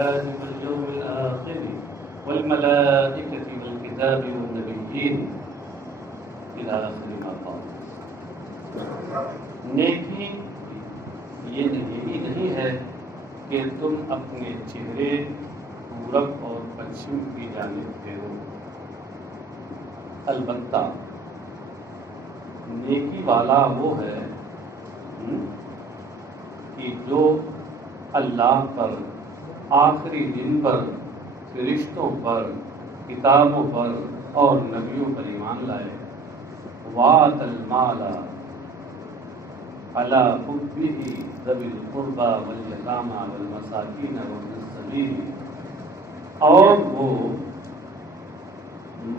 بالله واليوم الآخر والملائكة والكتاب والنبيين إلى آخر ما قال. نیکی یہی نہیں ہے کہ تم اپنے چہرے پورب اور پچھم کی جانب پھیرو، البتہ نیکی والا وہ ہے کہ جو اللہ پر، آخری دن پر، فرشتوں پر، کتابوں پر اور نبیوں پر ایمان لائے. وَآتَى الْمَالَ عَلَى حُبِّهِ ذَوِي الْقُرْبَى وَالْيَتَامَى وَالْمَسَاكِينَ وَابْنِ السَّبِيلِ، اور وہ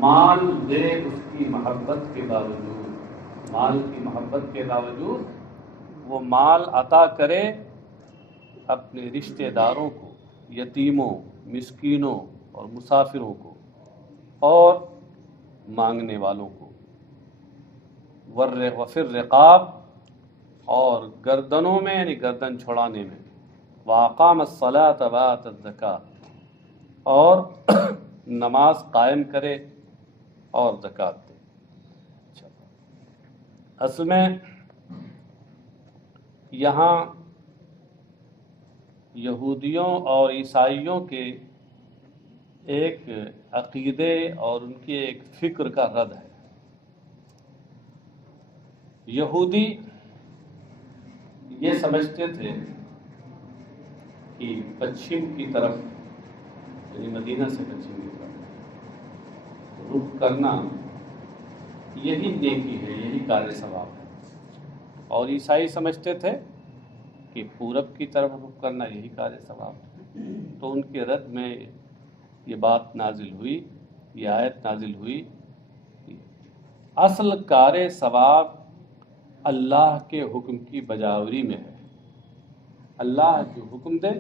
مال دے اس کی محبت کے باوجود، مال کی محبت کے باوجود وہ مال عطا کرے اپنے رشتہ داروں کو، یتیموں، مسکینوں اور مسافروں کو اور مانگنے والوں کو. وفر رقاب، اور گردنوں میں یعنی گردن چھڑانے میں. واقام الصلاۃ وآت الزکاۃ، اور نماز قائم کرے اور زکوٰۃ دے. اصل میں یہاں یہودیوں اور عیسائیوں کے ایک عقیدے اور ان کی ایک فکر کا رد ہے. یہودی یہ سمجھتے تھے کہ پچھم کی طرف یعنی مدینہ سے پچھم کی طرف رخ کرنا یہی نیکی ہے، یہی کار ثواب ہے. اور عیسائی سمجھتے تھے کہ پورب کی طرف رخ کرنا یہی کار ثواب ہے. تو ان کے رد میں یہ بات نازل ہوئی، یہ آیت نازل ہوئی. اصل کار ثواب اللہ کے حکم کی بجاوری میں ہے. اللہ جو حکم دے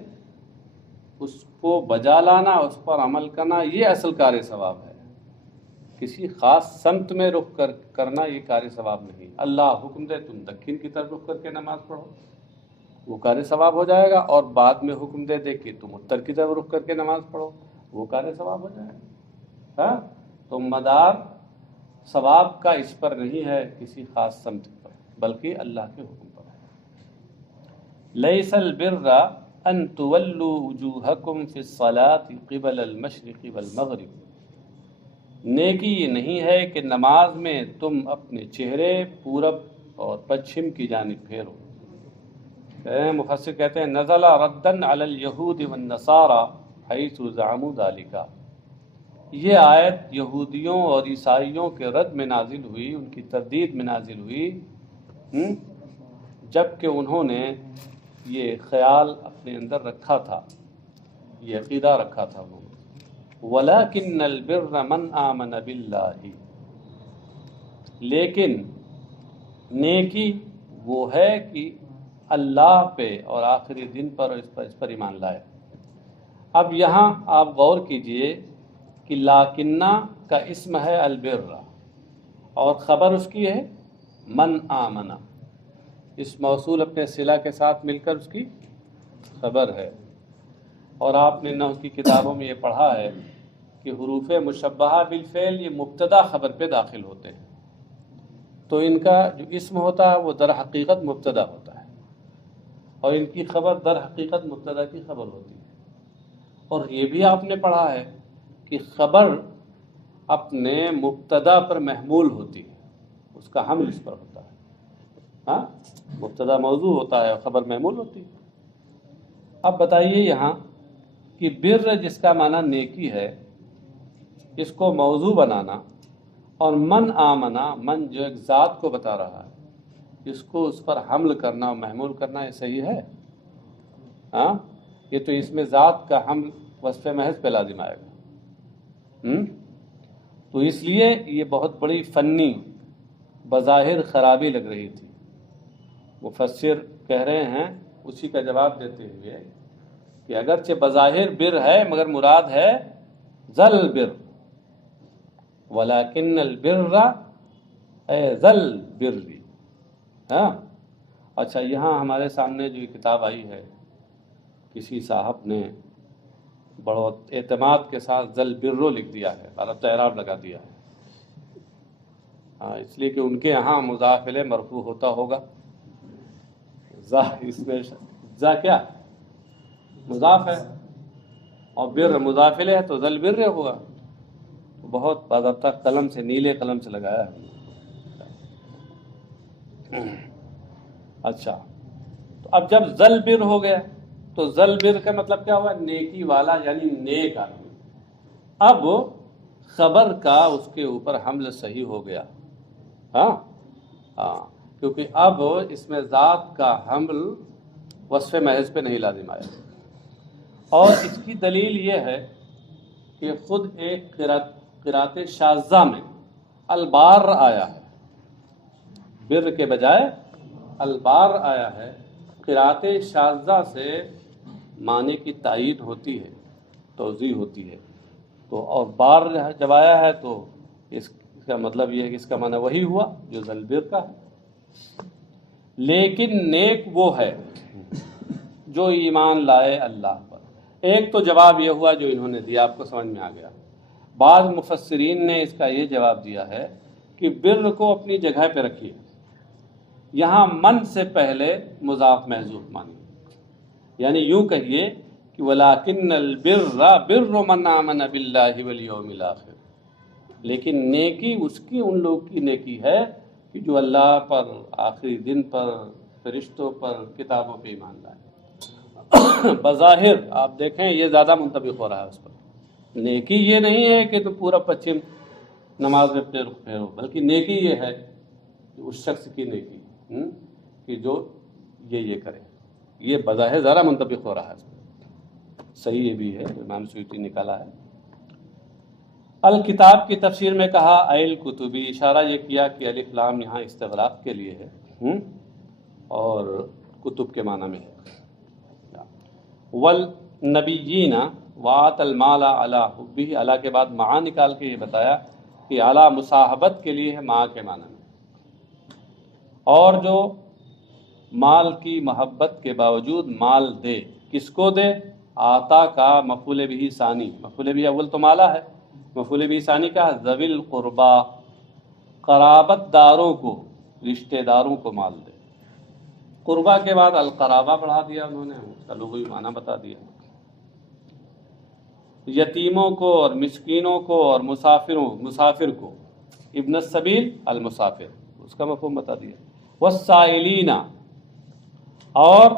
اس کو بجا لانا، اس پر عمل کرنا، یہ اصل کار ثواب ہے. کسی خاص سمت میں رخ کرنا یہ کار ثواب نہیں. اللہ حکم دے تم دکن کی طرف رخ کر کے نماز پڑھو، وہ کار ثواب ہو جائے گا. اور بعد میں حکم دے کہ تم اتر کی طرف رخ کر کے نماز پڑھو، وہ کار ثواب ہو جائے گا. ہاں، تو مدار ثواب کا اس پر نہیں ہے کسی خاص سمت پر، بلکہ اللہ کے حکم پر ہے. لیس البر ان تولوا وجوہکم فی الصلاۃ قبل المشرق والمغرب، نیکی یہ نہیں ہے کہ نماز میں تم اپنے چہرے پورب اور پچھم کی جانب پھیرو. مفسر کہتے ہیں نزل ردن علی الیہود والنصارى حیث زعموا ذلک، یہ آیت یہودیوں اور عیسائیوں کے رد میں نازل ہوئی، ان کی تردید میں نازل ہوئی، جب کہ انہوں نے یہ خیال اپنے اندر رکھا تھا، یہ عقیدہ رکھا تھا انہوں نے. وَلَكِنَّ الْبِرَّ مَنْ آمَنَ بِاللَّهِ، لیکن نیکی وہ ہے کہ اللہ پہ اور آخری دن پر اس پر ایمان لائے. اب یہاں آپ غور کیجئے کہ لاکنہ کا اسم ہے البر، اور خبر اس کی ہے من آمنہ. اس موصول اپنے صلہ کے ساتھ مل کر اس کی خبر ہے. اور آپ نے نحو کی کتابوں میں یہ پڑھا ہے کہ حروف مشبہہ بالفعل یہ مبتدا خبر پہ داخل ہوتے ہیں، تو ان کا جو اسم ہوتا ہے وہ در حقیقت مبتدا ہوتا ہے، اور ان کی خبر در حقیقت مبتدا کی خبر ہوتی ہے. اور یہ بھی آپ نے پڑھا ہے کہ خبر اپنے مبتدا پر محمول ہوتی ہے، اس کا حمل اس پر ہوتا ہے. ہاں، مبتدا موضوع ہوتا ہے اور خبر محمول ہوتی ہے. اب بتائیے یہاں کہ بر جس کا معنی نیکی ہے، اس کو موضوع بنانا، اور من آمنا، من جو ایک ذات کو بتا رہا ہے، اس کو اس پر حمل کرنا اور محمول کرنا، یہ صحیح ہے؟ ہاں، یہ تو اس میں ذات کا حمل وصف محض پہ لازم آئے گا. تو اس لیے یہ بہت بڑی فنی بظاہر خرابی لگ رہی تھی. مفسر کہہ رہے ہیں اسی کا جواب دیتے ہوئے کہ اگرچہ بظاہر بر ہے مگر مراد ہے ذل بر، ولیکن البر اے ذل بر. ہاں، اچھا، یہاں ہمارے سامنے جو کتاب آئی ہے، کسی صاحب نے بڑھوت اعتماد کے ساتھ ذل برو لکھ دیا ہے، غلط اعراب لگا دیا ہے۔ ہاں، اس لیے کہ ان کے یہاں مضاف الیہ مرفوع ہوتا ہوگا، ذا اس میں ذا کیا مضاف ہے اور بر مضاف الیہ ہے، تو ذل بر ہوگا۔ تو بہت باضابطہ قلم سے، نیلے قلم سے لگایا ہے۔ اچھا، تو اب جب ذل بر ہو گیا تو ذل بر کا مطلب کیا ہوا؟ نیکی والا، یعنی نیک آدمی۔ اب خبر کا اس کے اوپر حمل صحیح ہو گیا، ہاں ہاں، کیونکہ اب اس میں ذات کا حمل وصف محض پہ نہیں لازم آیا۔ اور اس کی دلیل یہ ہے کہ خود ایک قرات شاذہ میں البار آیا ہے، بر کے بجائے البار آیا ہے۔ قرات شاذہ سے معنی کی تائید ہوتی ہے، توضیح ہوتی ہے۔ تو اور بار جب آیا ہے تو اس کا مطلب یہ ہے کہ اس کا معنی وہی ہوا جو ذل بر کا ہے۔ لیکن نیک وہ ہے جو ایمان لائے اللہ پر۔ ایک تو جواب یہ ہوا جو انہوں نے دیا، آپ کو سمجھ میں آ گیا۔ بعض مفسرین نے اس کا یہ جواب دیا ہے کہ بر کو اپنی جگہ پہ رکھیے، یہاں من سے پہلے مضاف محذوف مانی، یعنی یوں کہیے کہ وَلَٰكِنَّ الْبِرَّ بِرُّ مَنْ آمَنَ بِاللَّهِ وَالْيَوْمِ الْآخِرِ، لیکن نیکی اس کی ان لوگ کی نیکی ہے کہ جو اللہ پر، آخری دن پر، فرشتوں پر، کتابوں پہ ایمان لائے۔ بظاہر آپ دیکھیں یہ زیادہ منطبق ہو رہا ہے اس پر۔ نیکی یہ نہیں ہے کہ تو پورا پچھم نماز میں اپنے رخ پھیرو، بلکہ نیکی یہ ہے کہ اس شخص کی نیکی کہ جو یہ کرے، یہ بظاہر زیادہ منطبق ہو رہا ہے اس پر۔ صحیح یہ بھی ہے، امام سیوطی نکالا ہے۔ الکتاب کی تفسیر میں کہا ایل کتبی، اشارہ یہ کیا کہ الف لام یہاں استغراق کے لیے ہے اور کتب کے معنی میں ہے۔ والنبیین وآت المال علی حبہ، علی کے بعد معا نکال کے یہ بتایا کہ علی مصاحبت کے لیے ہے، معا کے معنی میں۔ اور جو مال کی محبت کے باوجود مال دے، کس کو دے؟ آتا کا مفعول بھی ثانی، مفعول بھی اول تو مالا ہے، مفعول بھی ثانی کا ذوی القربا، قرابت داروں کو، رشتہ داروں کو مال دے۔ قربا کے بعد القرابہ بڑھا دیا انہوں نے، اس کا لغوی معنی بتا دیا۔ یتیموں کو اور مسکینوں کو اور مسافر کو، ابن السبیل المسافر، اس کا مفہوم بتا دیا۔ والسائلین، اور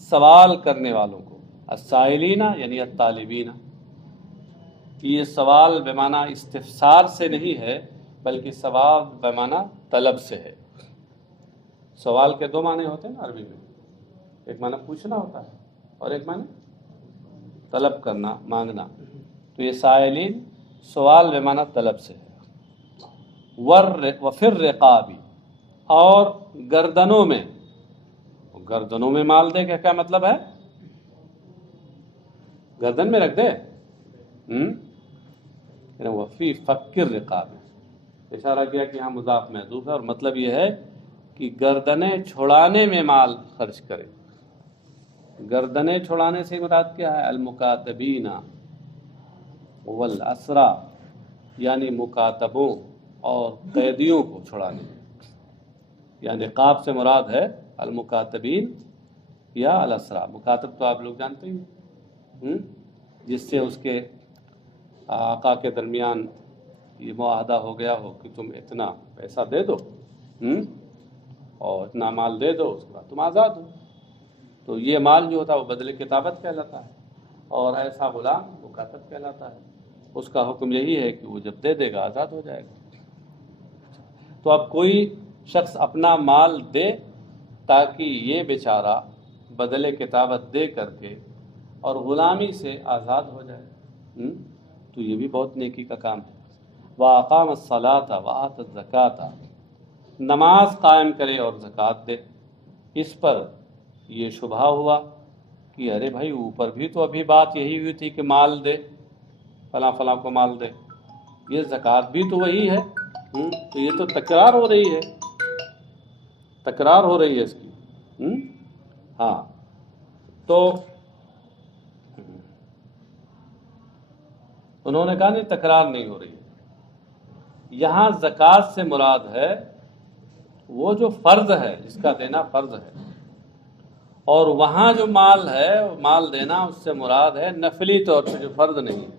سوال کرنے والوں کو، السائلین یعنی الطالبین۔ یہ سوال بمعنی استفسار سے نہیں ہے، بلکہ سوال بمعنی طلب سے ہے۔ سوال کے دو معنی ہوتے ہیں عربی میں، ایک معنی پوچھنا ہوتا ہے اور ایک معنی طلب کرنا، مانگنا۔ تو یہ سائلین سوال بمعنی طلب سے ہے۔ وفر رقابی، اور گردنوں میں، گردنوں میں مال دے کا کیا مطلب ہے؟ گردن میں رکھ دے، وفی فکر رقابی، اشارہ کیا کہ یہاں مضاف محذوف ہے، اور مطلب یہ ہے کہ گردنیں چھڑانے میں مال خرچ کرے۔ گردنیں چھڑانے سے مراد کیا ہے؟ المکاتبین والاسرا، یعنی مکاتبوں اور قیدیوں کو چھڑانے میں، یعنی رقاب سے مراد ہے المکاتبین یا الاسرا۔ مکاتب تو آپ لوگ جانتے ہیں، جس سے اس کے آقا کے درمیان یہ معاہدہ ہو گیا ہو کہ تم اتنا پیسہ دے دو اور اتنا مال دے دو، اس کے بعد تم آزاد ہو۔ تو یہ مال جو ہوتا ہے وہ بدل کتابت کہلاتا ہے، اور ایسا غلام مکاتب کہلاتا ہے۔ اس کا حکم یہی ہے کہ وہ جب دے دے گا آزاد ہو جائے گا۔ تو اب کوئی شخص اپنا مال دے تاکہ یہ بیچارہ بدل کتابت دے کر کے اور غلامی سے آزاد ہو جائے، تو یہ بھی بہت نیکی کا کام ہے۔ وَأَقَامَ الصَّلَاةَ وَآتَى الزَّكَاةَ، نماز قائم کرے اور زکوٰۃ دے۔ اس پر یہ شبہ ہوا کہ ارے بھائی اوپر بھی تو ابھی بات یہی ہوئی تھی کہ مال دے، فلاں فلاں کو مال دے، یہ زکوٰۃ بھی تو وہی ہے، تو یہ تو تکرار ہو رہی ہے، تکرار ہو رہی ہے اس کی۔ ہاں، تو انہوں نے کہا نہیں تکرار نہیں ہو رہی ہے، یہاں زکوٰۃ سے مراد ہے وہ جو فرض ہے جس کا دینا فرض ہے، اور وہاں جو مال ہے مال دینا اس سے مراد ہے نفلی طور پہ جو فرض نہیں ہے،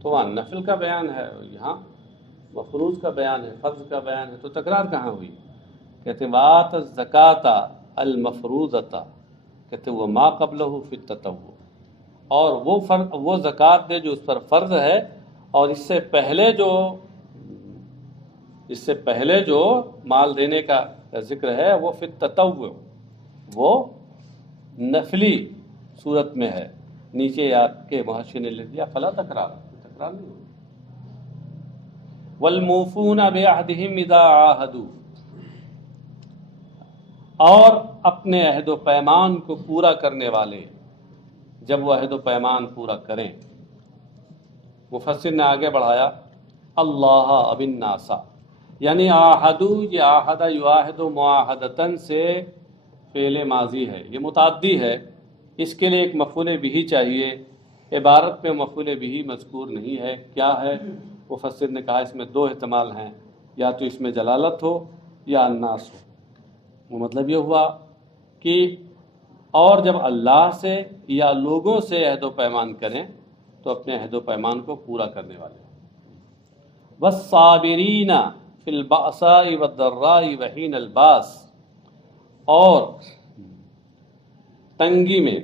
تو وہاں نفل کا بیان ہے، یہاں مفروض کا بیان ہے، فرض کا بیان ہے، تو تکرار کہاں ہوئی؟ کہتے وآت الزکاۃ المفروضۃ، کہتے وہ ما قبلہ فی التطوع، اور وہ زکوٰۃ دے جو اس پر فرض ہے، اور اس سے پہلے جو مال دینے کا ذکر ہے وہ فی التطوع، وہ نفلی صورت میں ہے۔ نیچے آپ کے محشی نے لکھ دیا فلا تکرار نہیں ہوئی۔ والموفون بعہدہم اذا عاہدوا، اور اپنے عہد و پیمان کو پورا کرنے والے جب وہ عہد و پیمان پورا کریں۔ مفسر نے آگے بڑھایا اللہ اب الناس، یعنی عاہدو، یہ عاہدہ یعاہد معاہدتن سے فعل ماضی ہے، یہ متعدی ہے، اس کے لیے ایک مفعول بہ چاہیے، عبارت میں مفعول بہ مذکور نہیں ہے، کیا ہے؟ مفسر نے کہا اس میں دو احتمال ہیں، یا تو اس میں جلالت ہو یا الناس ہو۔ وہ مطلب یہ ہوا کہ اور جب اللہ سے یا لوگوں سے عہد و پیمان کریں تو اپنے عہد و پیمان کو پورا کرنے والے۔ والصابرین فی البأساء والضراء وحین الباس، اور تنگی میں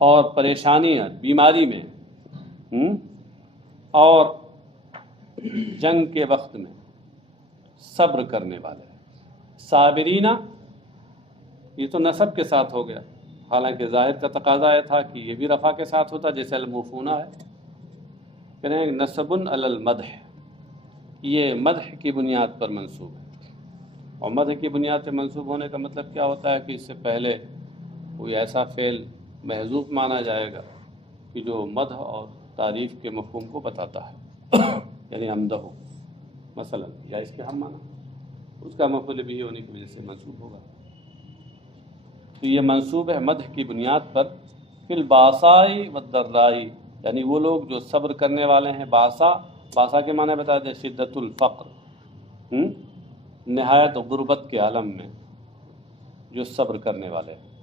اور پریشانی بیماری میں اور جنگ کے وقت میں صبر کرنے والے۔ صابرینہ یہ تو نصب کے ساتھ ہو گیا، حالانکہ ظاہر کا تقاضا یہ تھا کہ یہ بھی رفع کے ساتھ ہوتا جیسے الموفونہ ہے، کہتے ہیں نصب علی المدح، یہ مدح کی بنیاد پر منصوب ہے، اور مدح کی بنیاد پر منصوب ہونے کا مطلب کیا ہوتا ہے کہ اس سے پہلے کوئی ایسا فعل محذوف مانا جائے گا کہ جو مدح اور تعریف کے مفہوم کو بتاتا ہے، یعنی امدہ ہو مثلا، یا اس کے ہم مانا، اس کا مفعول بھی ہونے کی وجہ سے منصوب ہوگا۔ تو یہ منصوب ہے مدح کی بنیاد پر۔ فی الباساء والضراء، یعنی وہ لوگ جو صبر کرنے والے ہیں۔ باسا کے معنی بتا دیں شدت الفقر، نہایت غربت کے عالم میں جو صبر کرنے والے ہیں۔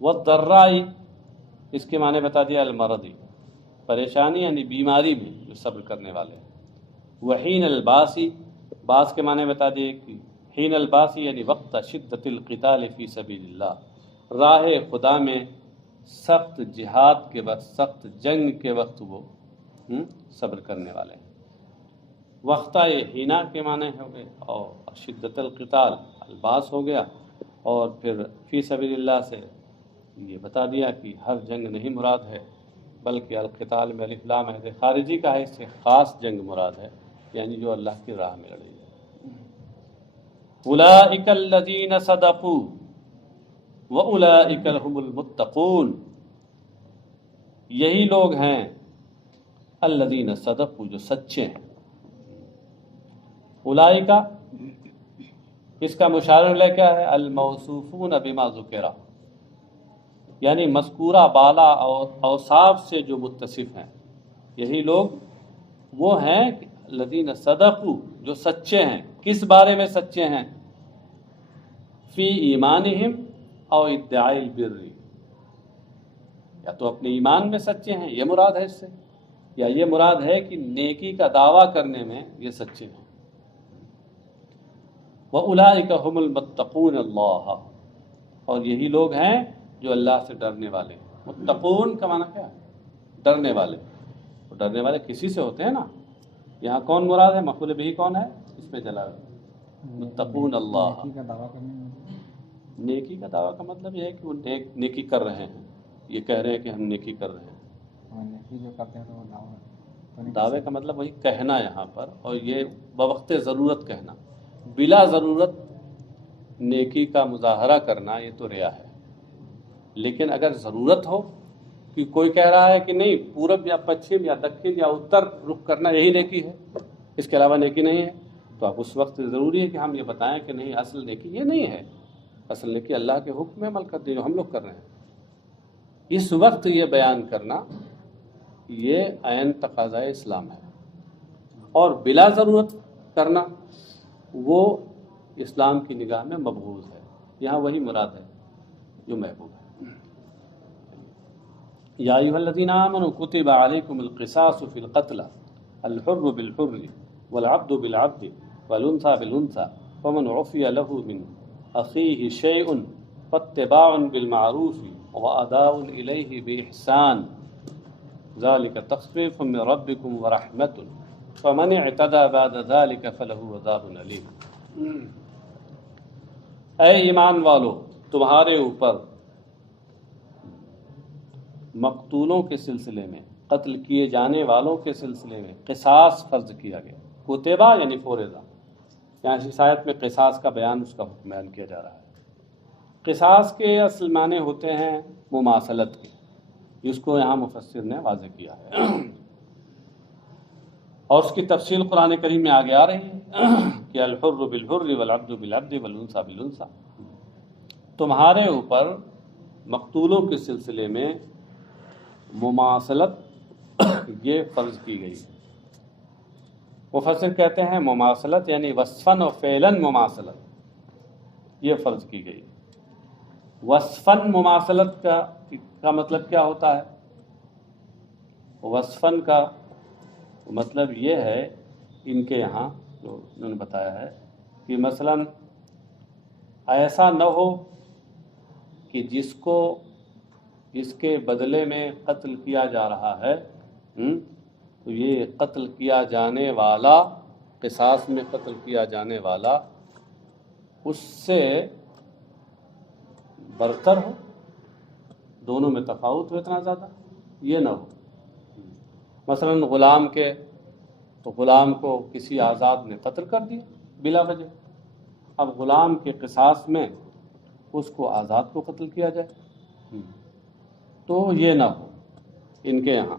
والضراء اس کے معنی بتا دیا المرضی، پریشانی یعنی بیماری میں جو صبر کرنے والے ہیں۔ وحین الباسی، باس کے معنی بتا دیے کہ حین الباسی یعنی وقت شدت القتال فی سبیل اللہ، راہ خدا میں سخت جہاد کے وقت، سخت جنگ کے وقت وہ صبر کرنے والے ہیں۔ وقتہ حینا کے معنی ہو گئے، اور شدت القتال الباس ہو گیا، اور پھر فی سبیل اللہ سے یہ بتا دیا کہ ہر جنگ نہیں مراد ہے، بلکہ القتال میں الف لام ہے خارجی کا ہے، اس سے خاص جنگ مراد ہے، یعنی جو اللہ کی راہ میں لڑی جائے۔ اولئک الذین صدقوا واولئک هم المتقون، یہی لوگ ہیں الذین صدقوا جو سچے ہیں۔ اولئک اس کا مشار لے کیا ہے؟ الموصوفون بما ذکر، یعنی مذکورہ بالا اور اوصاف سے جو متصف ہیں، یہی لوگ وہ ہیں الذین صدقوا جو سچے ہیں۔ کس بارے میں سچے ہیں؟ فی ایمانہم او ادعاء البر، یا تو اپنے ایمان میں سچے ہیں، یہ مراد ہے اس سے، یا یہ مراد ہے کہ نیکی کا دعویٰ کرنے میں یہ سچے ہیں۔ وَأُولَئِكَ هُمُ الْمُتَّقُونَ اللَّهَ، اور یہی لوگ ہیں جو اللہ سے ڈرنے والے ہیں۔ متقون کا معنی کیا ہے؟ ڈرنے والے۔ تو ڈرنے والے کسی سے ہوتے ہیں نا، یہاں کون مراد ہے؟ مفعول بہ کون ہے اس میں؟ جلالت۔ متقون اللہ، نیکی کا دعویٰ کا مطلب یہ ہے کہ وہ نیکی کر رہے ہیں، یہ کہہ رہے ہیں کہ ہم نیکی کر رہے ہیں۔ دعوے کا مطلب وہی کہنا یہاں پر، اور یہ بوقت ضرورت کہنا، بلا ضرورت نیکی کا مظاہرہ کرنا یہ تو ریا ہے۔ لیکن اگر ضرورت ہو کہ کوئی کہہ رہا ہے کہ نہیں پورب یا پچھم یا دکن یا اتر رخ کرنا یہی نیکی ہے، اس کے علاوہ نیکی نہیں ہے، تو اب اس وقت ضروری ہے کہ ہم یہ بتائیں کہ نہیں اصل نیکی یہ نہیں ہے، اصل نیکی اللہ کے حکم میں عمل کرتے جو ہم لوگ کر رہے ہیں۔ اس وقت یہ بیان کرنا یہ عین تقاضۂ اسلام ہے، اور بلا ضرورت کرنا وہ اسلام کی نگاہ میں مبغوض ہے۔ یہاں وہی مراد ہے جو محبوب ہے۔ یا ایھا الذین آمنوا کتب علیکم القصاص فی القتل الحر بالحر والعبد بالعبد والانثى بالانثى فمن عفی له من اخیہ شیء فاتباع بالمعروف واداء الیہ باحسان ذلك تخفیف من ربکم ورحمۃ فمن اعتدى بعد ذلك فله عذاب علیم۔ اے ایمان والو، تمہارے اوپر مقتولوں کے سلسلے میں، قتل کیے جانے والوں کے سلسلے میں قصاص فرض کیا گیا۔ کتبہ یعنی فورضہ، یہاں اس آیت میں قصاص کا بیان، اس کا حکم بیان کیا جا رہا ہے۔ قصاص کے اصل معنی ہوتے ہیں مماثلت کے، جس کو یہاں مفسر نے واضح کیا ہے، اور اس کی تفصیل قرآن کریم میں آگے آ رہی ہے کہ الحر بالحر والعبد بالعبد والانثى بالانثى۔ تمہارے اوپر مقتولوں کے سلسلے میں مماثلت یہ فرض کی گئی۔ مفسر کہتے ہیں مماثلت یعنی وصفاً و فعلاً مماثلت یہ فرض کی گئی۔ وصفاً مماثلت کا مطلب کیا ہوتا ہے؟ وصفاً کا مطلب یہ ہے ان کے یہاں جو انہوں نے بتایا ہے کہ مثلاً ایسا نہ ہو کہ جس کے بدلے میں قتل کیا جا رہا ہے تو یہ قتل کیا جانے والا، قصاص میں قتل کیا جانے والا اس سے برتر ہو، دونوں میں تفاوت ہو اتنا زیادہ، یہ نہ ہو۔ مثلاً غلام کے، تو غلام کو کسی آزاد نے قتل کر دیا بلا وجہ، اب غلام کے قصاص میں اس کو آزاد کو قتل کیا جائے، تو یہ نہ ہو ان کے یہاں۔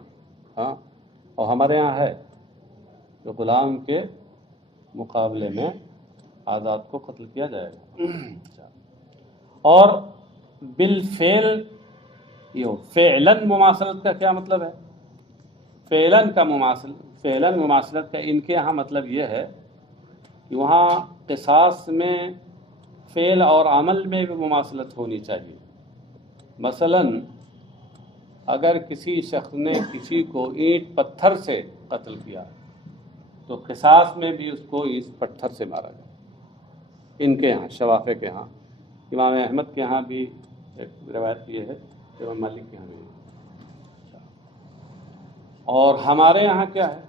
ہاں، اور ہمارے یہاں ہے کہ غلام کے مقابلے میں آزاد کو قتل کیا جائے گا۔ اور بالفعل، یہ فعلاً مماثلت کا کیا مطلب ہے؟ فعلاً مماثلت کا ان کے یہاں مطلب یہ ہے کہ وہاں قصاص میں فعل اور عمل میں بھی مماثلت ہونی چاہیے۔ مثلاً اگر کسی شخص نے کسی کو اینٹ پتھر سے قتل کیا تو قصاص میں بھی اس کو اینٹ پتھر سے مارا جائے۔ ان کے یہاں، شوافع کے یہاں، امام احمد کے یہاں بھی ایک روایت یہ ہے، امام مالک کے یہاں بھی۔ اور ہمارے یہاں کیا ہے؟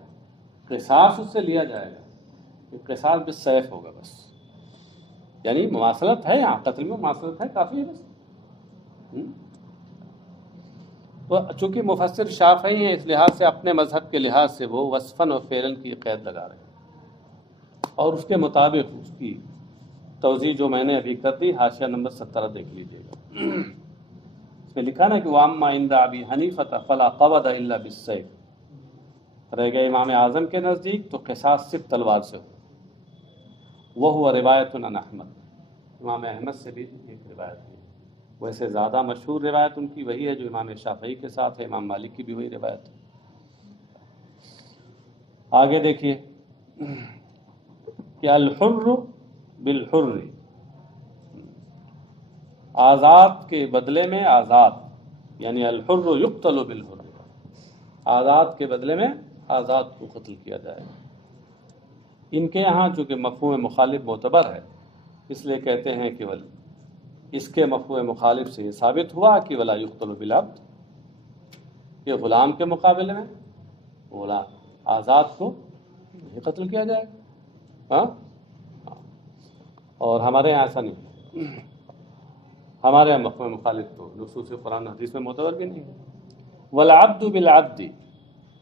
قصاص اس سے لیا جائے گا، کہ قصاص بالسیف ہوگا بس، یعنی مماثلت ہے، یہاں قتل میں مماثلت ہے، کافی ہے بس۔ تو چونکہ مفسر شافعی ہیں، اس لحاظ سے اپنے مذہب کے لحاظ سے وہ وصفاً و فعلاً کی قید لگا رہے ہیں، اور اس کے مطابق اس کی توضیح جو میں نے ابھی کر دی، حاشیہ نمبر 17 دیکھ لیجیے گا۔ اس میں لکھا نا کہ وَأَمَّا عِنْدَ أَبِي حَنِيفَةَ فَلَا قَبَضَ إِلَّا بِالسَّيْفِ، رہ گئے امام اعظم کے نزدیک تو قصاص صرف تلوار سے ہو۔ وَهُوَ رِوَایَةٌ عَنْ أَحْمَدَ، امام احمد سے بھی ایک روایت ہے۔ ویسے زیادہ مشہور روایت ان کی وہی ہے جو امام شافعی کے ساتھ ہے، امام مالک کی بھی وہی روایت ہے۔ آگے دیکھیے کہ الحر بالحر، آزاد کے بدلے میں آزاد، یعنی الحر یقتل بالحر، آزاد کے بدلے میں آزاد کو قتل کیا جائے۔ ان کے یہاں چونکہ مفہوم مخالف معتبر ہے، اس لیے کہتے ہیں کہ اس کے مفہوم مخالف سے یہ ثابت ہوا کہ ولا یقتل بالعبد، کہ غلام کے مقابلے میں غلام آزاد کو نہیں قتل کیا جائے گا۔ اور ہمارے یہاں ایسا نہیں، ہمارے یہاں مفہوم مخالف تو نصوص قرآن حدیث میں معتبر بھی نہیں ہے۔ والعبد بالعبد،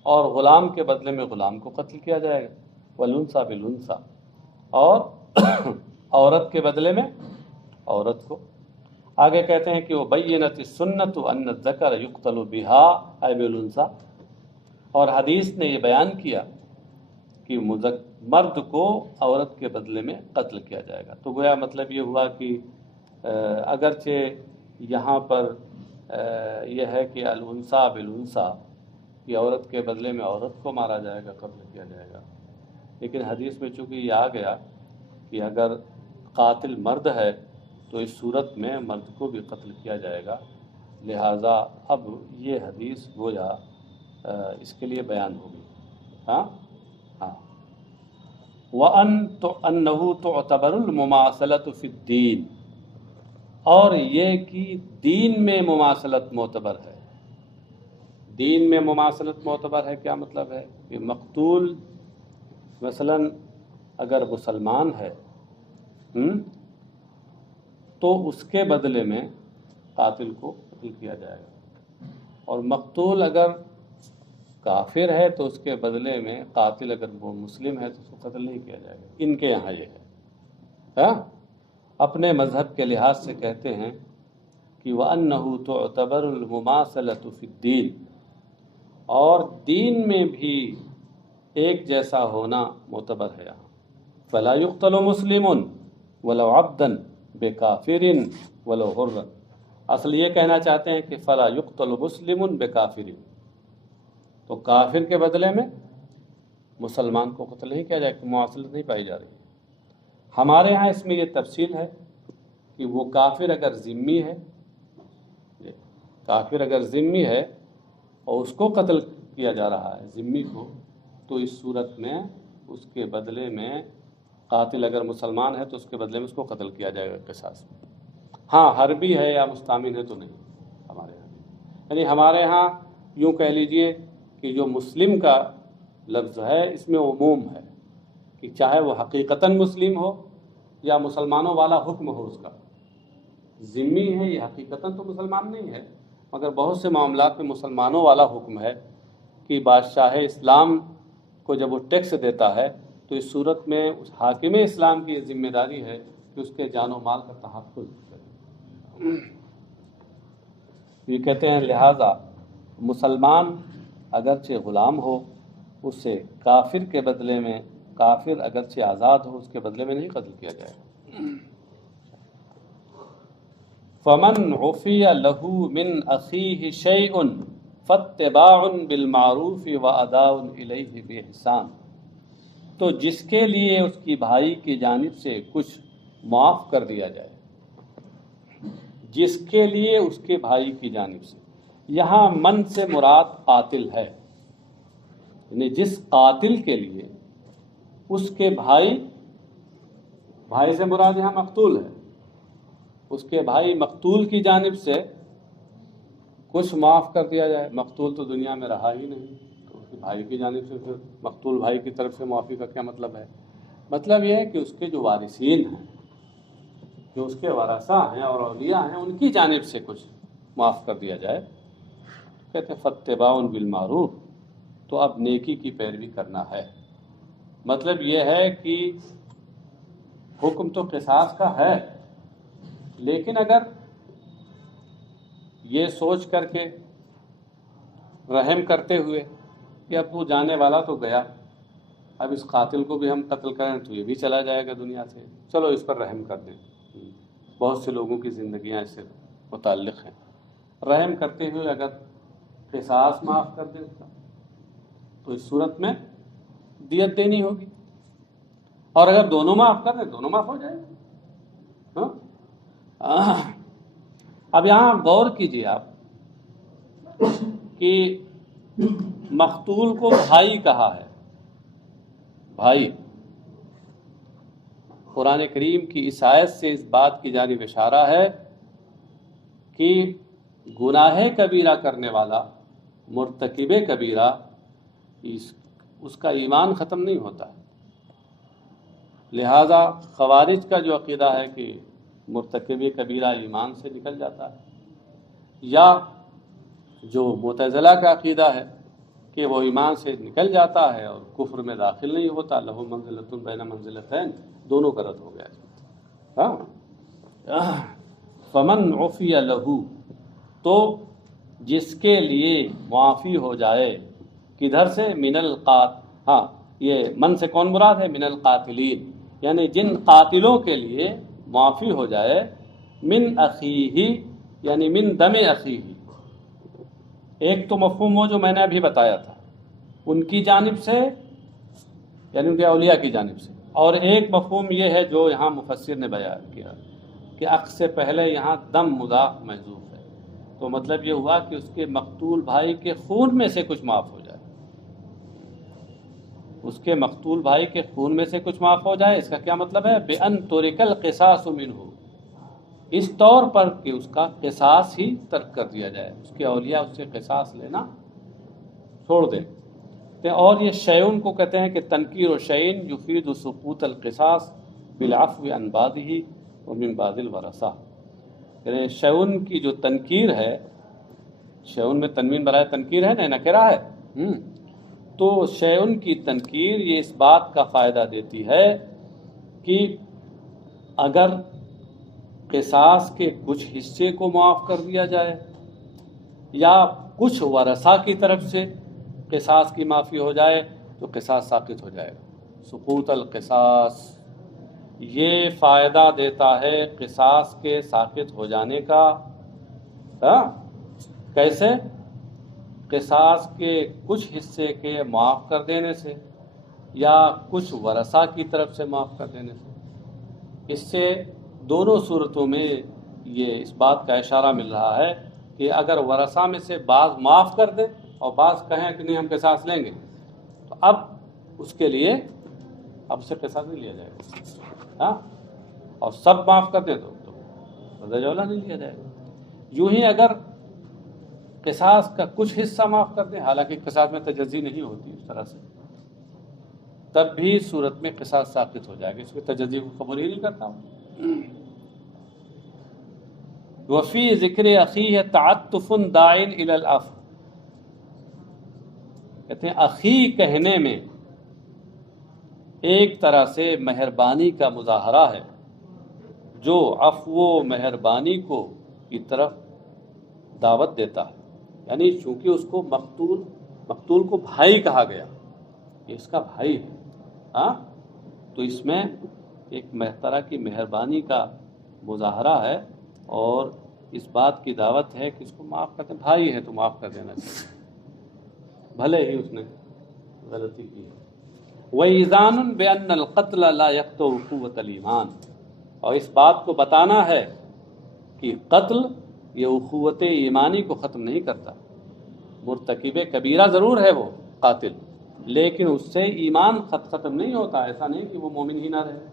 اور غلام کے بدلے میں غلام کو قتل کیا جائے گا۔ والانثى بالانثى، اور عورت کے بدلے میں عورت کو۔ آگے کہتے ہیں کہ وہ بینت السنۃ ان الذکر یقتل بها اے بالانثى، اور حدیث نے یہ بیان کیا کہ مرد کو عورت کے بدلے میں قتل کیا جائے گا۔ تو گویا مطلب یہ ہوا کہ اگرچہ یہاں پر یہ ہے کہ الانثى بالانثى، کہ عورت کے بدلے میں عورت کو مارا جائے گا، قتل کیا جائے گا، لیکن حدیث میں چونکہ یہ آ گیا کہ اگر قاتل مرد ہے تو اس صورت میں مرد کو بھی قتل کیا جائے گا، لہٰذا اب یہ حدیث گویا اس کے لیے بیان ہوگی۔ ہاں ہاں وَأَنَّهُ تُعْتَبَرُ الْمُمَاثَلَةُ فِي الدِّينِ، اور یہ کہ دین میں مماثلت معتبر ہے۔ دین میں مماثلت معتبر ہے کیا مطلب ہے؟ کہ مقتول مثلا اگر مسلمان ہے تو اس کے بدلے میں قاتل کو قتل کیا جائے گا، اور مقتول اگر کافر ہے تو اس کے بدلے میں قاتل اگر وہ مسلم ہے تو اس کو قتل نہیں کیا جائے گا۔ ان کے یہاں یہ ہے، اپنے مذہب کے لحاظ سے کہتے ہیں کہ وَأَنَّهُ تُعْتَبَرُ الْمُمَاثَلَةُ فِي الدِّينِ، اور دین میں بھی ایک جیسا ہونا معتبر ہے یہاں۔ فَلَا يُقْتَلُ مُسْلِمٌ وَلَوْ عَبْدًا بِكَافِرٍ وَلَوْ حُرًّا، اصل یہ کہنا چاہتے ہیں کہ فَلَا يُقْتَلُ مُسْلِمٌ بِكَافِرٍ، تو کافر کے بدلے میں مسلمان کو قتل نہیں کیا جائے کہ مواصلت نہیں پائی جا رہی۔ ہمارے ہاں اس میں یہ تفصیل ہے کہ وہ کافر اگر ذمی ہے، کافر اگر ذمی ہے اور اس کو قتل کیا جا رہا ہے ذمی کو، تو اس صورت میں اس کے بدلے میں قاتل اگر مسلمان ہے تو اس کے بدلے میں اس کو قتل کیا جائے گا قصاص میں۔ ہاں حربی ہے یا مستعمل ہے تو نہیں ہمارے یہاں، یعنی ہمارے ہاں یوں کہہ لیجئے کہ جو مسلم کا لفظ ہے اس میں عموم ہے کہ چاہے وہ حقیقتاً مسلم ہو یا مسلمانوں والا حکم ہو اس کا۔ ذمی ہے یہ حقیقتاً تو مسلمان نہیں ہے، مگر بہت سے معاملات میں مسلمانوں والا حکم ہے کہ بادشاہ اسلام کو جب وہ ٹیکس دیتا ہے تو اس صورت میں اس حاکم اسلام کی یہ ذمہ داری ہے کہ اس کے جان و مال کا تحفظ کرے۔ یہ کہتے ہیں لہٰذا مسلمان اگرچہ غلام ہو اسے کافر کے بدلے میں، کافر اگرچہ آزاد ہو اس کے بدلے میں نہیں قتل کیا جائے گا۔ فمن عفی لہ من اخیہ شیء فاتباع بالمعروف واداء الیہ باحسان، تو جس کے لیے اس کی بھائی کی جانب سے کچھ معاف کر دیا جائے، جس کے لیے اس کے بھائی کی جانب سے، یہاں من سے مراد قاتل ہے، یعنی جس قاتل کے لیے اس کے بھائی سے مراد یہاں مقتول ہے، اس کے بھائی مقتول کی جانب سے کچھ معاف کر دیا جائے۔ مقتول تو دنیا میں رہا ہی نہیں، تو اس کے بھائی کی جانب سے پھر مقتول بھائی کی طرف سے معافی کا کیا مطلب ہے؟ مطلب یہ ہے کہ اس کے جو وارثین ہیں، جو اس کے ورثاء ہیں اور اولیاء ہیں، ان کی جانب سے کچھ معاف کر دیا جائے۔ کہتے ہیں فاتباع بالمعروف، تو اب نیکی کی پیروی کرنا ہے۔ مطلب یہ ہے کہ حکم تو قصاص کا ہے، لیکن اگر یہ سوچ کر کے رحم کرتے ہوئے کہ اب وہ جانے والا تو گیا، اب اس قاتل کو بھی ہم قتل کریں تو یہ بھی چلا جائے گا دنیا سے، چلو اس پر رحم کر دیں۔ بہت سے لوگوں کی زندگیاں اس سے متعلق ہیں۔ رحم کرتے ہوئے اگر قصاص معاف کر دیں تو اس صورت میں دیت دینی ہوگی، اور اگر دونوں معاف کر دیں دونوں معاف ہو جائے گا۔ اب یہاں غور کیجیے آپ کہ مقتول کو بھائی کہا ہے، بھائی۔ قرآن کریم کی اس آیت سے اس بات کی جانب اشارہ ہے کہ گناہ کبیرہ کرنے والا، مرتکب کبیرہ، اس کا ایمان ختم نہیں ہوتا۔ لہذا خوارج کا جو عقیدہ ہے کہ مرتکب کبیرہ ایمان سے نکل جاتا ہے، یا جو معتزلہ کا عقیدہ ہے کہ وہ ایمان سے نکل جاتا ہے اور کفر میں داخل نہیں ہوتا، لہ منزلۃ بین منزلتین، دونوں کا رد ہو گیا۔ فمن عفی لہ، تو جس کے لیے معافی ہو جائے، کدھر سے؟ من یہ من سے کون مراد ہے؟ من القاتلین، یعنی جن قاتلوں کے لیے معافی ہو جائے، من اخیہ یعنی من دم اخیہ، ایک تو مفہوم وہ جو میں نے ابھی بتایا تھا ان کی جانب سے، یعنی ان کے اولیاء کی جانب سے، اور ایک مفہوم یہ ہے جو یہاں مفسر نے بیان کیا کہ عقد سے پہلے یہاں دم مضاف محذوف ہے، تو مطلب یہ ہوا کہ اس کے مقتول بھائی کے خون میں سے کچھ معاف ہو جائے، اس کے مقتول بھائی کے خون میں سے کچھ معاف ہو جائے۔ اس کا کیا مطلب ہے؟ بِأَن تُرِكَ الْقِصَاصُ مِنْهُ، اس طور پر کہ اس کا قصاص ہی ترک کر دیا جائے، اس کے اولیاء اس سے قصاص لینا چھوڑ دیں۔ اور یہ شیعون کو کہتے ہیں کہ تنکیر و شعین یفید سقوط القصاص بالعفو عن بعضہ ومن بعض الورثہ، یعنی شیعون کی جو تنکیر ہے، شیعون میں تنوین برائے تنکیر ہے نا، نکرہ ہے، تو شیعون کی تنکیر یہ اس بات کا فائدہ دیتی ہے کہ اگر قصاص کے کچھ حصے کو معاف کر دیا جائے یا کچھ ورثہ کی طرف سے قصاص کی معافی ہو جائے تو قصاص ساقط ہو جائے گا۔ سقوط القصاص یہ فائدہ دیتا ہے قصاص کے ساقط ہو جانے کا۔ کیسے؟ قصاص کے کچھ حصے کے معاف کر دینے سے یا کچھ ورثہ کی طرف سے معاف کر دینے سے۔ اس سے دونوں صورتوں میں یہ اس بات کا اشارہ مل رہا ہے کہ اگر ورثہ میں سے بعض معاف کر دیں اور بعض کہیں کہ نہیں ہم قصاص لیں گے، تو اب اس کے لیے اب سے قصاص نہیں لیا جائے گا، اور سب معاف کر دیں تو رضا جولا نہیں لیا جائے گا۔ یوں ہی اگر قصاص کا کچھ حصہ معاف کر دیں، حالانکہ قصاص میں تجزی نہیں ہوتی اس طرح سے، تب بھی صورت میں قصاص ساقط ہو جائے گا، اس کی تجزی کو قبول ہی نہیں کرتا ہوں۔ وفی ذکر اخیہ تعطف داعٍ الی العفو، کہتے ہیں اخی کہنے میں ایک طرح سے مہربانی کا مظاہرہ ہے جو عفو و مہربانی کو کی طرف دعوت دیتا ہے، یعنی چونکہ اس کو مقتول کو بھائی کہا گیا، یہ اس کا بھائی ہے، تو اس میں ایک طرح کی مہربانی کا مظاہرہ ہے اور اس بات کی دعوت ہے کہ اس کو معاف کر دیں، بھائی ہے تو معاف کر دینا چاہیے، بھلے ہی اس نے غلطی کی ہے۔ وَإِذَانٌ بِأَنَّ الْقَتْلَ لَا يَقْطَعُ قُوَّةَ الْإِيمَانِ، اور اس بات کو بتانا ہے کہ قتل یہ اخوت ایمانی کو ختم نہیں کرتا۔ مرتکب کبیرہ ضرور ہے وہ قاتل، لیکن اس سے ایمان ختم نہیں ہوتا، ایسا نہیں کہ وہ مومن ہی نہ رہے،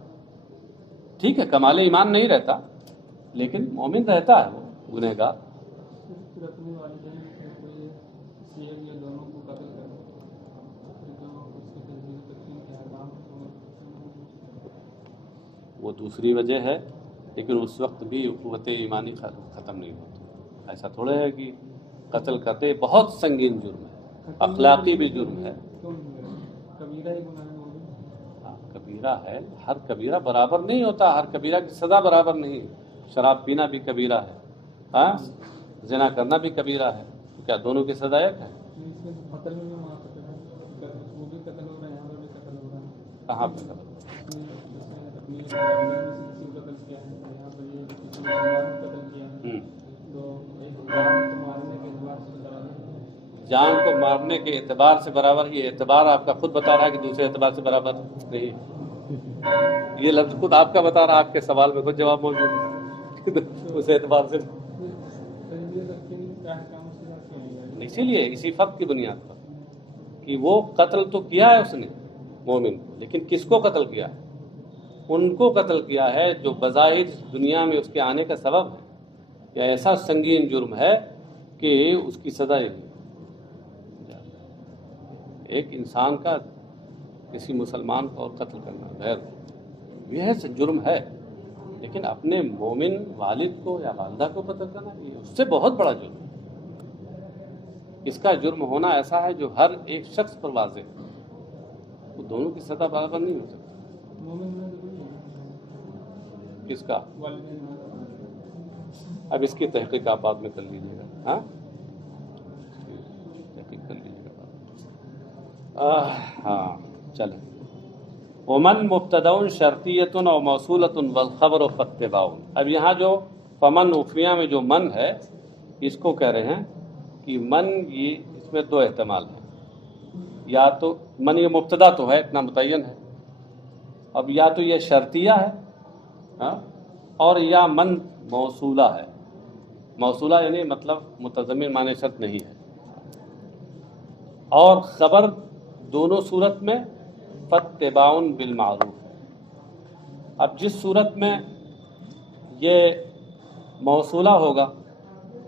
ٹھیک ہے کمال ایمان نہیں رہتا لیکن مومن رہتا ہے وہ گنہگار۔ وہ دوسری وجہ ہے، لیکن اس وقت بھی قوت ایمانی ختم نہیں ہوتی۔ ایسا تھوڑا ہے کہ قتل کرتے بہت سنگین جرم ہے، اخلاقی بھی جرم ہے، کبیرہ ہے، ہر کبیرہ برابر نہیں ہوتا، ہر کبیرہ کی سزا برابر نہیں، شراب پینا بھی کبیرہ ہے، زنا کرنا بھی کبیرہ ہے، کیا دونوں کی سزا ایک ہے؟ کہاں پہ قتل؟ جان کو مارنے کے اعتبار سے برابر، یہ اعتبار آپ کا خود بتا رہا ہے کہ دوسرے اعتبار سے برابر نہیں، یہ لفظ خود آپ کا بتا رہا، آپ کے سوال میں خود جواب موجود ہے اس اعتبار سے، اسی لیے اسی فرق کی بنیاد پر کہ وہ قتل تو کیا ہے اس نے مومن کو، لیکن کس کو قتل کیا؟ ان کو قتل کیا ہے جو بظاہر دنیا میں اس کے آنے کا سبب ہے، یا ایسا سنگین جرم ہے کہ اس کی سزا ایک انسان کا کسی مسلمان کو اور قتل کرنا غیر یہ جرم ہے، لیکن اپنے مومن والد کو یا والدہ کو قتل کرنا یہ اس سے بہت بڑا جرم ہے۔ اس کا جرم ہونا ایسا ہے جو ہر ایک شخص پر واضح ہے، وہ دونوں کی سزا برابر نہیں ہو سکتی۔ کس کا؟ اب اس کی تحقیق آپ بعد میں کر لیجیے گا، تحقیق کر لیجیے گا۔ چلیں، ومن مبتدأ شرطیۃ و موصولۃ والخبر فاتباع۔ اب یہاں جو فمن عفیہ میں جو من ہے اس کو کہہ رہے ہیں کہ من یہ اس میں دو احتمال ہیں، یا تو من یہ مبتدا تو ہے، اتنا متعین ہے، اب یا تو یہ شرطیہ ہے ہاں، اور یا من موصولہ ہے۔ موصولہ یعنی مطلب متضمن معنی شرط نہیں ہے، اور خبر دونوں صورت میں فاتباع بالمعروف ہے۔ اب جس صورت میں یہ موصولہ ہوگا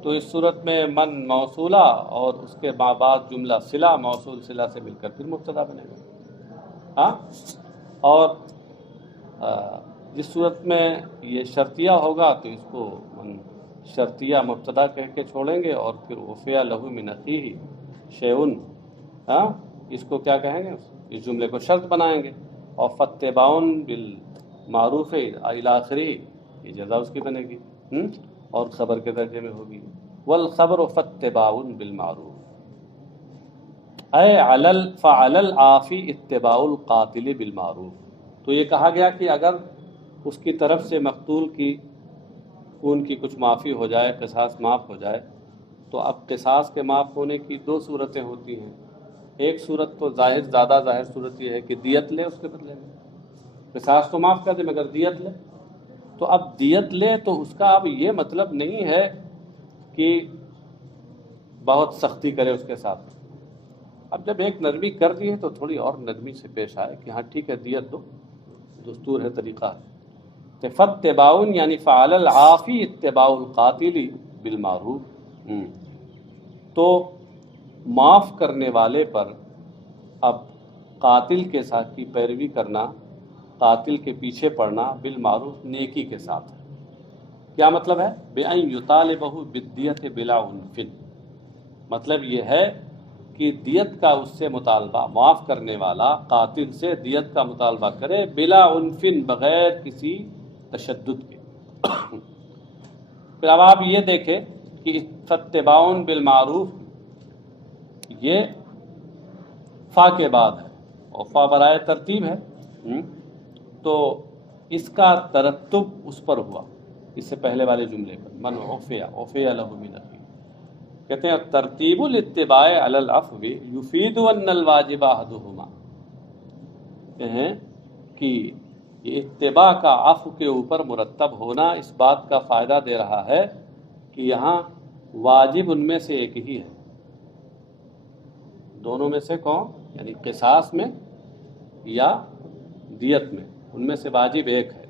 تو اس صورت میں من موصولہ اور اس کے بعد جملہ صلہ موصول صلہ سے مل کر پھر مبتدا بنے گا ہاں، اور جس صورت میں یہ شرطیہ ہوگا تو اس کو من شرطیہ مبتدا کہہ کے چھوڑیں گے، اور پھر وفیہ لہو من اخیہ شیئن ہاں، اس کو کیا کہیں گے، اس جملے کو شرط بنائیں گے، اور فاتباع بالمعروف الی آخرہ یہ جزا اس کی بنے گی اور خبر کے درجے میں ہوگی۔ والخبر فاتباع بالمعروف اے فعلی العافی اتباع القاتل بالمعروف۔ تو یہ کہا گیا کہ اگر اس کی طرف سے مقتول کی خون کی کچھ معافی ہو جائے، قصاص معاف ہو جائے، تو اب قصاص کے معاف ہونے کی دو صورتیں ہوتی ہیں۔ ایک صورت تو زیادہ ظاہر صورت یہ ہے کہ دیت لے اس کے بدلے میں، قصاص تو معاف کر دے مگر دیت لے۔ تو اب دیت لے تو اس کا اب یہ مطلب نہیں ہے کہ بہت سختی کرے اس کے ساتھ، اب جب ایک نرمی کر دی ہے تو تھوڑی اور نرمی سے پیش آئے کہ ہاں ٹھیک ہے دیت دو، دستور ہے، طریقہ ہے۔ فاتباع یعنی فعل العافی اتباع القاتل بالمعروف، تو معاف کرنے والے پر اب قاتل کے ساتھ کی پیروی کرنا، قاتل کے پیچھے پڑنا بالمعروف نیکی کے ساتھ ہے۔ کیا مطلب ہے؟ بِأَن يُطَالِبَهُ بِالدِّيَةِ بِلَا عُنْفٍ، مطلب یہ ہے کہ دیت کا اس سے مطالبہ، معاف کرنے والا قاتل سے دیت کا مطالبہ کرے بلا عنفن، بغیر کسی تشدد کے۔ پھر اب آپ یہ دیکھیں کہ فاتباع بالمعروف یہ فا کے بعد ہے اور فا برائے ترتیب ہے، تو اس کا ترتب اس پر ہوا، اس سے پہلے والے جملے پر، من عفی لہ من اخیہ۔ کہتے ہیں ترتیب الاتباع علی العفو یفید ان الواجب احدہما، کہتے ہیں کہ یہ اتباع کا عفو کے اوپر مرتب ہونا اس بات کا فائدہ دے رہا ہے کہ یہاں واجب ان میں سے ایک ہی ہے، دونوں میں سے کون، یعنی قصاص میں یا دیت میں، ان میں سے واجب ایک ہے،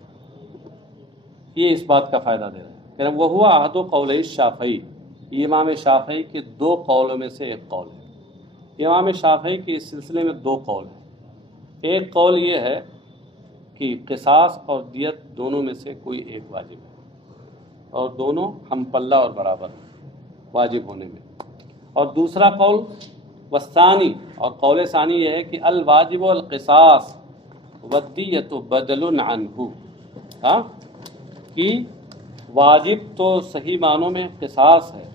یہ اس بات کا فائدہ دے رہا ہے۔ کہتے ہیں وہ ہوا احد قولی الشافعی، یہ امام شافعی کے دو قولوں میں سے ایک قول ہے۔ امام شافعی کے اس سلسلے میں دو قول ہیں۔ ایک قول یہ ہے کہ قصاص اور دیت دونوں میں سے کوئی ایک واجب ہے، اور دونوں ہم پلہ اور برابر ہیں واجب ہونے میں۔ اور دوسرا قول والثانی، اور قول ثانی یہ ہے کہ الواجب والقصاص والدیت بدل عنہ، ہاں، کہ واجب تو صحیح معنوں میں قصاص ہے،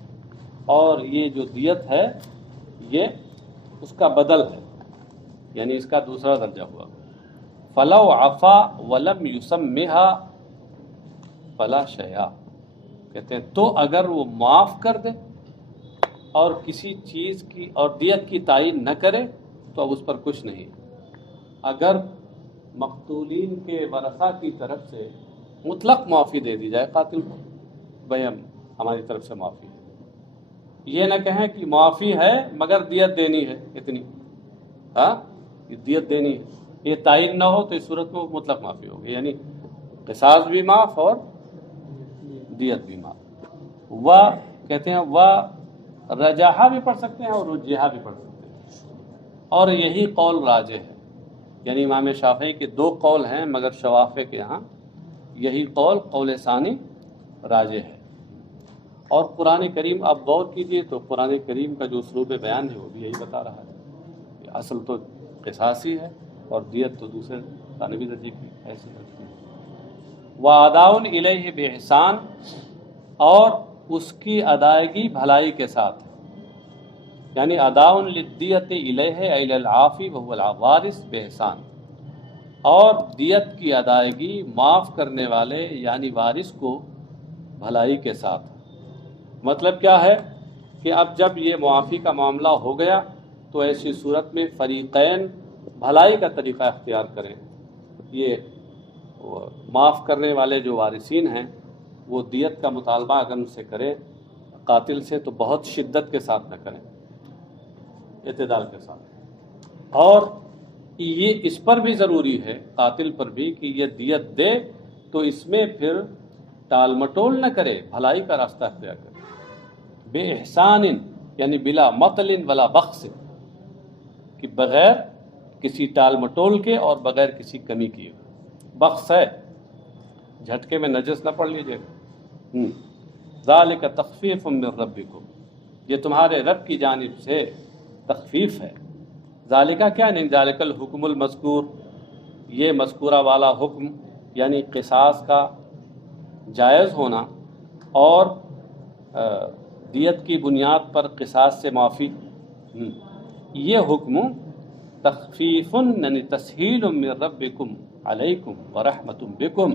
اور یہ جو دیت ہے یہ اس کا بدل ہے، یعنی اس کا دوسرا درجہ ہوا۔ فلو عفا ولم یسمھا فلا شیء، کہتے ہیں تو اگر وہ معاف کر دے اور کسی چیز کی اور دیت کی تعین نہ کرے تو اب اس پر کچھ نہیں۔ اگر مقتولین کے ورثہ کی طرف سے مطلق معافی دے دی جائے قاتل کو، بھائی ہماری طرف سے معافی ہے، یہ نہ کہیں کہ معافی ہے مگر دیت دینی ہے اتنی، ہاں دیت دینی ہے، یہ تعین نہ ہو تو اس صورت میں مطلق معافی ہوگی، یعنی قصاص بھی معاف اور دیت بھی معاف۔ وہ کہتے ہیں وہ رجحہ بھی پڑھ سکتے ہیں اور رجحہ بھی پڑھ سکتے ہیں، اور یہی قول راجح ہے، یعنی امام شافعی کے دو قول ہیں مگر شوافع کے ہاں یہی قول ثانی راجح ہے۔ اور قرآن کریم آپ غور کیجئے تو قرآن کریم کا جو اسلوب بیان ہے وہ بھی یہی بتا رہا ہے کہ اصل تو قصاص ہی ہے اور دیت تو دوسرے ثانوی درجے کی ایسی ہوتی ہے۔ وَأَدَاءٌ إِلَيْهِ بِإِحْسَانٍ، اور اس کی ادائیگی بھلائی کے ساتھ، یعنی اداء للدیت الیہ الی العافی وهو الوارث بإحسان، اور دیت کی ادائیگی معاف کرنے والے یعنی وارث کو بھلائی کے ساتھ۔ مطلب کیا ہے کہ اب جب یہ معافی کا معاملہ ہو گیا تو ایسی صورت میں فریقین بھلائی کا طریقہ اختیار کریں. یہ معاف کرنے والے جو وارثین ہیں وہ دیت کا مطالبہ اگر ان سے کریں قاتل سے تو بہت شدت کے ساتھ نہ کریں، اعتدال کے ساتھ. اور یہ اس پر بھی ضروری ہے قاتل پر بھی کہ یہ دیت دے تو اس میں پھر ٹال مٹول نہ کرے، بھلائی کا راستہ اختیار کرے. بے احسان یعنی بلا مطل ولا بخس، کہ بغیر کسی ٹال مٹول کے اور بغیر کسی کمی کیے. بخس ہے جھٹکے میں نجس نہ پڑ لیجیے گا. ذالک تخفیف من ربکم، یہ تمہارے رب کی جانب سے تخفیف ہے. ذالکہ کیا نہیں، ذالک الحکم المذکور، یہ مذکورہ والا حکم یعنی قصاص کا جائز ہونا اور دیت کی بنیاد پر قصاص سے معافی، یہ حکم تخفیف یعنی تسہیل من ربکم علیکم ورحمت بکم،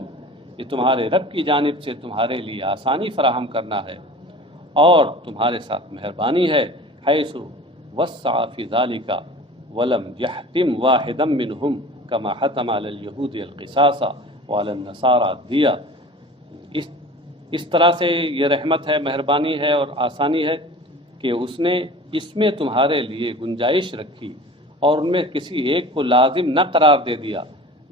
یہ تمہارے رب کی جانب سے تمہارے لیے آسانی فراہم کرنا ہے اور تمہارے ساتھ مہربانی ہے. حیث وسع فی ذالک ولم یحتم واحدا منہم کما حتم علی الیہود القصاص وعلی النصارى الدیہ. اس طرح سے یہ رحمت ہے، مہربانی ہے اور آسانی ہے کہ اس نے اس میں تمہارے لیے گنجائش رکھی اور ان میں کسی ایک کو لازم نہ قرار دے دیا،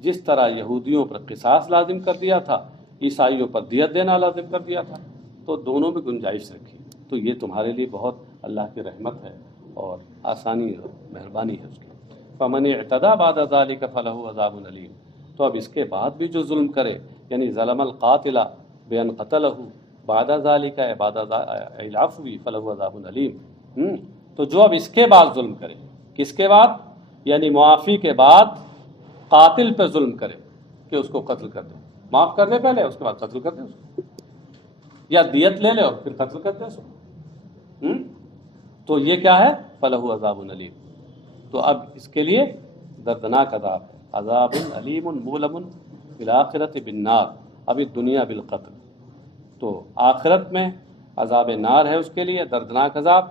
جس طرح یہودیوں پر قصاص لازم کر دیا تھا، عیسائیوں پر دیت دینا لازم کر دیا تھا، تو دونوں میں گنجائش رکھی. تو یہ تمہارے لیے بہت اللہ کی رحمت ہے اور آسانی اور مہربانی ہے اس کی. فمن اعتدى بعد ذلك فله عذاب علیم، تو اب اس کے بعد بھی جو ظلم کرے یعنی ظلم القاتل بان قتله بعد ذلك بعد العفو فله عذاب علیم. تو جو اب اس کے بعد ظلم کرے، کس کے بعد؟ یعنی معافی کے بعد قاتل پہ ظلم کرے کہ اس کو قتل کر دے، معاف کر دے پہلے اس کے بعد قتل کر دے اس کو، یا دیت لے لے اور پھر قتل کر دے اس کو. تو یہ کیا ہے؟ فَلَهُ عَذَابٌ علیم. تو اب اس کے لیے دردناک عذاب ہے. عذاب علیم مولم فی الآخرۃ بالنار، ابھی دنیا بالقتل. تو آخرت میں عذاب نار ہے اس کے لیے دردناک عذاب،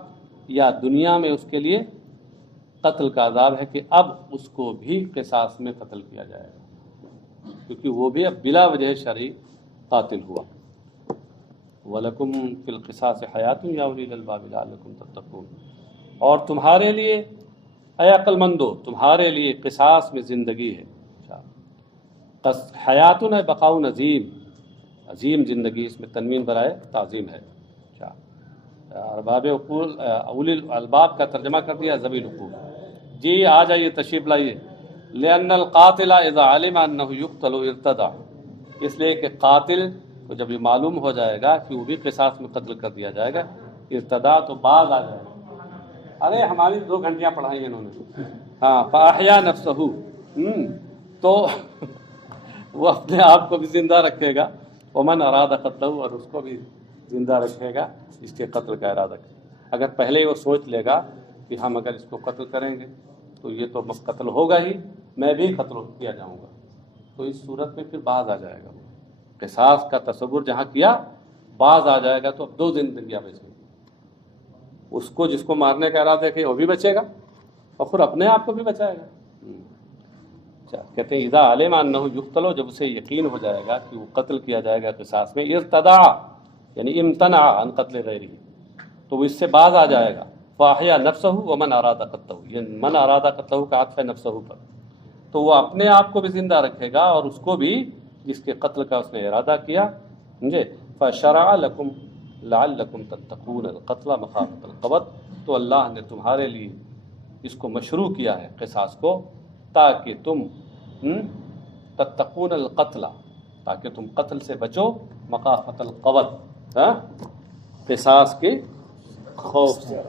یا دنیا میں اس کے لیے قتل کا عذاب ہے کہ اب اس کو بھی قصاص میں قتل کیا جائے گا، کیونکہ وہ بھی اب بلا وجہ شرعی قاتل ہوا. وَلَكُمْ فِي الْقِصَاصِ حَيَاتٌ يَا أُولِي الْأَلْبَابِ لَعَلَّكُمْ تَتَّقُونَ. اور تمہارے لیے اے عقل مندو، تمہارے لیے قصاص میں زندگی ہے. حیاتن ہے بقاء عظیم، عظیم زندگی، اس میں تنوین برائے تعظیم ہے. ارباب عقول، اولی الالباب کا ترجمہ کر دیا ذوی العقول. جی آ جائیے، تشریف لائیے. لأن القاتل اذا علم انه يقتل ارتدع، اس لیے کہ قاتل کو جب یہ معلوم ہو جائے گا کہ وہ بھی قصاص میں قتل کر دیا جائے گا، ارتدع تو باز آ جائے گا. ارے ہماری 2 گھنٹیاں پڑھائی انہوں نے. ہاں، فاحیا نفسہ، تو وہ اپنے آپ کو بھی زندہ رکھے گا. ومن اراد قتلہ، اور اس کو بھی زندہ رکھے گا اس کے قتل کا ارادہ کرے. اگر پہلے ہی وہ سوچ لے گا کہ ہم اگر اس کو قتل کریں گے تو یہ تو قتل ہوگا ہی، میں بھی قتل کیا جاؤں گا، تو اس صورت میں پھر باز آ جائے گا. قصاص کا تصور جہاں کیا، باز آ جائے گا، تو اب 2 زندگیاں بچیں گی. اس کو جس کو مارنے کا ارادہ ہے کہ وہ بھی بچے گا اور پھر اپنے آپ کو بھی بچائے گا. کہتے ہیں اذا علم انہ یقتل، جب اسے یقین ہو جائے گا کہ وہ قتل کیا جائے گا قصاص میں، ارتدع یعنی امتنع عن قتل غیرہ، تو وہ اس سے باز آ جائے گا. فاحیا نفسہ ومن اراد قتلہ، یہ من اراد قتلہ کا عطف ہے نفسہ پر، تو وہ اپنے آپ کو بھی زندہ رکھے گا اور اس کو بھی جس کے قتل کا اس نے ارادہ کیا. سمجھے؟ فشرع لکم لعلکم تتقون القتل مخافۃ القبض، تو اللہ نے تمہارے لیے اس کو مشروع کیا ہے قصاص کو، تاکہ تم تتقون القتل، تاکہ تم قتل سے بچو، مخافۃ القبض، قصاص کے خوف سے.